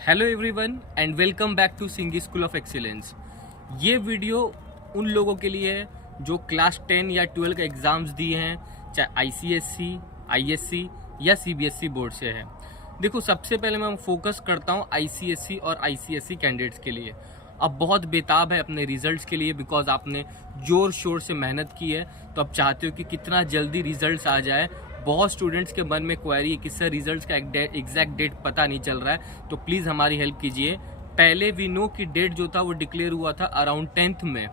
Hello everyone and welcome back to Singhi school of excellence. ये video उन लोगों के लिए है जो क्लास 10 या 12 का एग्ज़ाम्स दिए हैं, चाहे आईसीएसई, आईएससी या सीबीएसई बोर्ड से है। देखो, सबसे पहले मैं फोकस करता हूँ आईसीएसई और आईसीएसई कैंडिडेट्स के लिए। अब बहुत बेताब है अपने रिजल्ट्स के लिए, बिकॉज आपने जोर शोर से मेहनत की है, तो अब चाहते हो कि कितना जल्दी रिजल्ट्स आ जाए। बहुत स्टूडेंट्स के मन में क्वेरी है कि सर रिजल्ट्स का एग्जैक्ट डेट पता नहीं चल रहा है, तो प्लीज़ हमारी हेल्प कीजिए। पहले वी नो कि डेट जो था वो डिक्लेयर हुआ था अराउंड 10th में,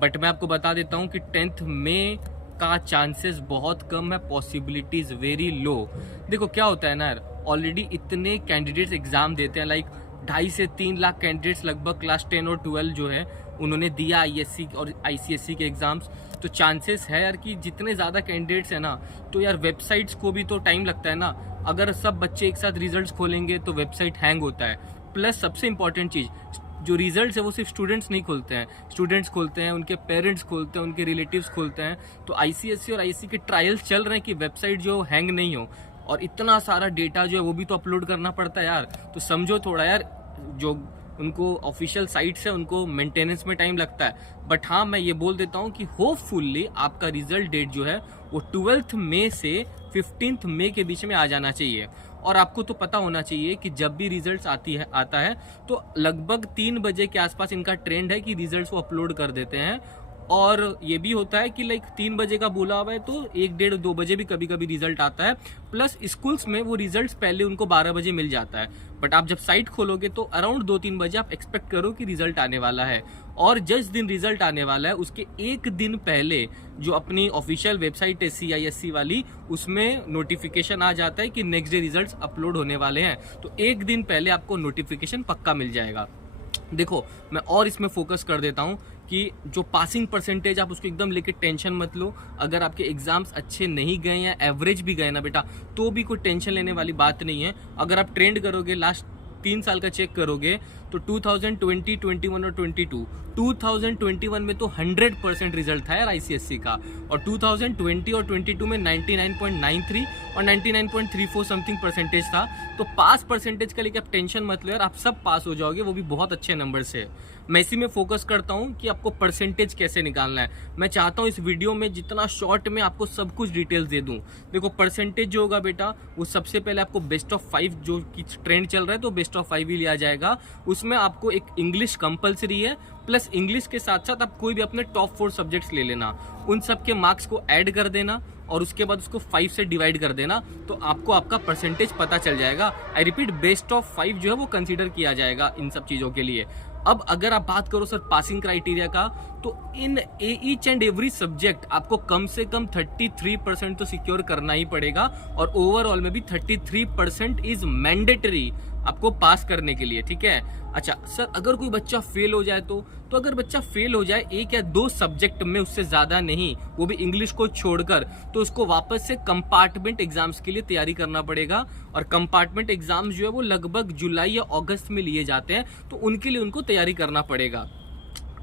बट मैं आपको बता देता हूँ कि 10th में का चांसेस बहुत कम है, पॉसिबिलिटीज वेरी लो। देखो क्या होता है ना यार, ऑलरेडी इतने कैंडिडेट्स एग्जाम देते हैं, लाइक 2.5 से 3 लाख कैंडिडेट्स लगभग क्लास 10 और 12 जो है उन्होंने दिया आईएससी और आईसीएसई के एग्जाम्स। तो चांसेस है यार कि जितने ज़्यादा कैंडिडेट्स हैं ना, तो यार वेबसाइट्स को भी तो टाइम लगता है ना। अगर सब बच्चे एक साथ रिजल्ट्स खोलेंगे तो वेबसाइट हैंग होता है। प्लस सबसे इंपॉर्टेंट चीज़, जो रिजल्ट्स है वो सिर्फ स्टूडेंट्स नहीं खोलते हैं, स्टूडेंट्स खोलते हैं, उनके पेरेंट्स खोलते हैं, उनके रिलेटिव्स खोलते हैं। तो आईसीएसई और आईसी के ट्रायल्स चल रहे हैं कि वेबसाइट जो हैंग नहीं हो, और इतना सारा डेटा जो है वो भी तो अपलोड करना पड़ता है यार। तो समझो थोड़ा यार, जो उनको ऑफिशियल साइट्स है उनको मेंटेनेंस में टाइम लगता है। बट हाँ, मैं ये बोल देता हूँ कि होपफुली आपका रिजल्ट डेट जो है वो 12th मई से 15th मई के बीच में आ जाना चाहिए। और आपको तो पता होना चाहिए कि जब भी रिजल्ट्स आता है तो लगभग 3 बजे के आसपास इनका ट्रेंड है कि रिजल्ट्स वो अपलोड कर देते हैं। और ये भी होता है कि लाइक 3 बजे का बोला हुआ है तो 1, 1:30, 2 बजे भी कभी कभी रिजल्ट आता है। प्लस स्कूल्स में वो रिजल्ट्स पहले उनको 12 बजे मिल जाता है, बट आप जब साइट खोलोगे तो अराउंड 2-3 बजे आप एक्सपेक्ट करो कि रिजल्ट आने वाला है। और जिस दिन रिजल्ट आने वाला है उसके एक दिन पहले जो अपनी ऑफिशियल वेबसाइट है सीआईएससी वाली, उसमें नोटिफिकेशन आ जाता है कि नेक्स्ट डे रिजल्ट्स अपलोड होने वाले हैं। तो एक दिन पहले आपको नोटिफिकेशन पक्का मिल जाएगा। देखो, मैं और इसमें फोकस कर देता हूँ कि जो पासिंग परसेंटेज, आप उसको एकदम लेके टेंशन मत लो। अगर आपके एग्जाम्स अच्छे नहीं गए या एवरेज भी गए ना बेटा, तो भी कोई टेंशन लेने वाली बात नहीं है। अगर आप ट्रेंड करोगे, लास्ट 3 साल का चेक करोगे तो 2020, 21 और 22, 2021 में तो 100% रिजल्ट था यार आईसीएससी का, और 2020 और 22 में 99.93 और 99.34 समथिंग परसेंटेज था। तो पास परसेंटेज का लेके आप टेंशन मत लो यार, आप सब पास हो जाओगे, वो भी बहुत अच्छे नंबर से। मैं इसी में फोकस करता हूँ कि आपको परसेंटेज कैसे निकालना है। मैं चाहता हूँ इस वीडियो में जितना शॉर्ट में आपको सब कुछ डिटेल्स दे दूँ। देखो, परसेंटेज जो होगा बेटा, वो सबसे पहले आपको बेस्ट ऑफ 5 जो कि ट्रेंड चल रहा है तो बेस्ट ऑफ 5 ही लिया जाएगा। उसमें आपको एक इंग्लिश कंपलसरी है, प्लस इंग्लिश के साथ साथ आप कोई भी अपने टॉप 4 सब्जेक्ट्स ले लेना, उन सब के मार्क्स को ऐड कर देना और उसके बाद उसको 5 से डिवाइड कर देना, तो आपको आपका परसेंटेज पता चल जाएगा। आई रिपीट, बेस्ट ऑफ 5 जो है वो कंसीडर किया जाएगा इन सब चीज़ों के लिए। अब अगर आप बात करो सर पासिंग क्राइटेरिया का, तो in each and every subject आपको कम से कम 33% तो सिक्योर करना ही पड़ेगा, और ओवरऑल में भी 33% इज मैंडेटरी आपको पास करने के लिए, ठीक है। अच्छा सर, अगर कोई बच्चा फेल हो जाए तो अगर बच्चा फेल हो जाए 1 या 2 सब्जेक्ट में, उससे ज्यादा नहीं, वो भी इंग्लिश को छोड़कर, तो उसको वापस से कंपार्टमेंट एग्जाम्स के लिए तैयारी करना पड़ेगा। और कंपार्टमेंट एग्जाम्स जो है वो लगभग जुलाई या अगस्त में लिए जाते हैं, तो उनके लिए उनको तैयारी करना पड़ेगा।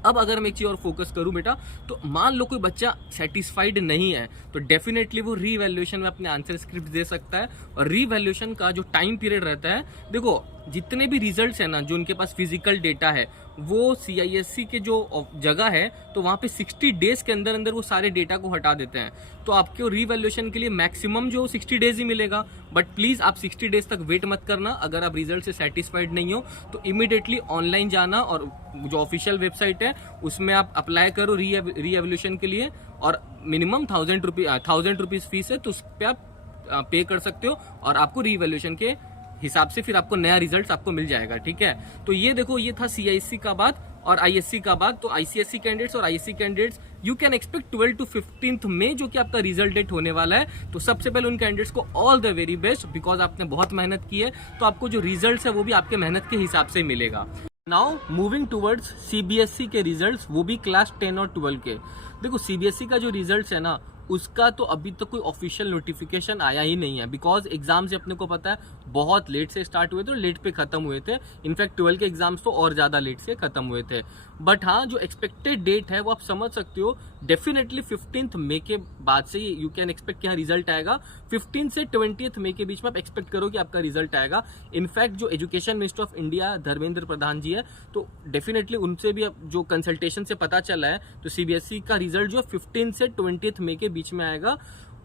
अब अगर मैं एक चीज और फोकस करूं बेटा, तो मान लो कोई बच्चा सेटिस्फाइड नहीं है तो डेफिनेटली वो रीवैल्यूएशन में अपने आंसर स्क्रिप्ट दे सकता है। और रीवैल्यूएशन का जो टाइम पीरियड रहता है, देखो जितने भी रिजल्ट्स है ना, जो उनके पास फिजिकल डेटा है, वो सीआईएससी के जो जगह है तो वहाँ पे 60 डेज के अंदर अंदर वो सारे डेटा को हटा देते हैं। तो आपके रीवैल्यूएशन के लिए मैक्सिमम जो 60 डेज ही मिलेगा। बट प्लीज आप 60 डेज तक वेट मत करना। अगर आप रिजल्ट से सेटिस्फाइड नहीं हो तो इमीडिएटली ऑनलाइन जाना, और जो ऑफिशियल वेबसाइट है उसमें आप अप्लाई करो रीवैल्यूएशन के लिए, और मिनिमम 1000 रुपीज फीस है, तो उस पर आप पे कर सकते हो, और आपको रीवैल्यूएशन के हिसाब से फिर आपको नया रिजल्ट आपको मिल जाएगा, ठीक है। तो ये देखो, ये था सीआईएससी का बात और आईएससी का बात। तो आईसीएससी कैंडिडेट्स और ISC candidates you can expect 12 to 15th मई जो कि आपका रिजल्ट डेट होने वाला है। तो सबसे पहले उन कैंडिडेट्स को all the very best, because आपने बहुत मेहनत की है, तो आपको जो रिजल्ट है वो भी आपके मेहनत के हिसाब से मिलेगा। नाउ मूविंग टूवर्ड्स सीबीएसई के रिजल्ट्स, वो भी क्लास 10 और 12 के। देखो, सीबीएसई का जो रिजल्ट्स है ना, उसका तो अभी तक कोई ऑफिशियल नोटिफिकेशन आया ही नहीं है, बिकॉज एग्जाम्स अपने को पता है बहुत लेट से स्टार्ट हुए थे और लेट पे खत्म हुए थे। इनफैक्ट 12 के एग्जाम्स तो और ज्यादा लेट से खत्म हुए थे। बट हाँ, जो एक्सपेक्टेड डेट है वो आप समझ सकते हो, डेफिनेटली 15 मई के बाद से यू कैन एक्सपेक्ट कि हाँ रिजल्ट आएगा। 15 से 20 मई के बीच में आप एक्सपेक्ट करो कि आपका रिजल्ट आएगा। इनफैक्ट जो education minister of India Dharmendra Pradhan ji है, तो डेफिनेटली उनसे भी अब जो कंसल्टेशन से पता चला है, तो सीबीएसई का रिजल्ट जो 15 से 20 मई के बीच में आएगा।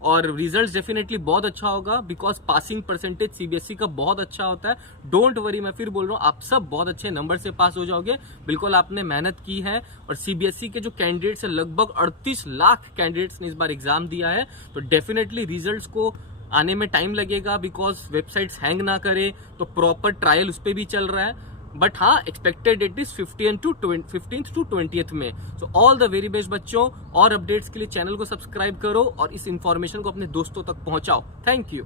और रिजल्ट डेफिनेटली बहुत अच्छा होगा, बिकॉज पासिंग परसेंटेज सीबीएसई का बहुत अच्छा होता है। डोंट वरी, मैं फिर बोल रहा हूँ, आप सब बहुत अच्छे नंबर से पास हो जाओगे। बिल्कुल आपने मेहनत की है। और सीबीएसई के जो कैंडिडेट्स है, लगभग 38 लाख कैंडिडेट्स ने इस बार एग्जाम दिया है। तो डेफिनेटली रिजल्ट्स को आने में टाइम लगेगा, बिकॉज वेबसाइट्स हैंग ना करे, तो प्रॉपर ट्रायल उस पर भी चल रहा है। बट हाँ, एक्सपेक्टेड डेट इज 15 to 20 में। So all the very best बच्चों। और अपडेट्स के लिए चैनल को सब्सक्राइब करो और इस इंफॉर्मेशन को अपने दोस्तों तक पहुंचाओ। Thank you.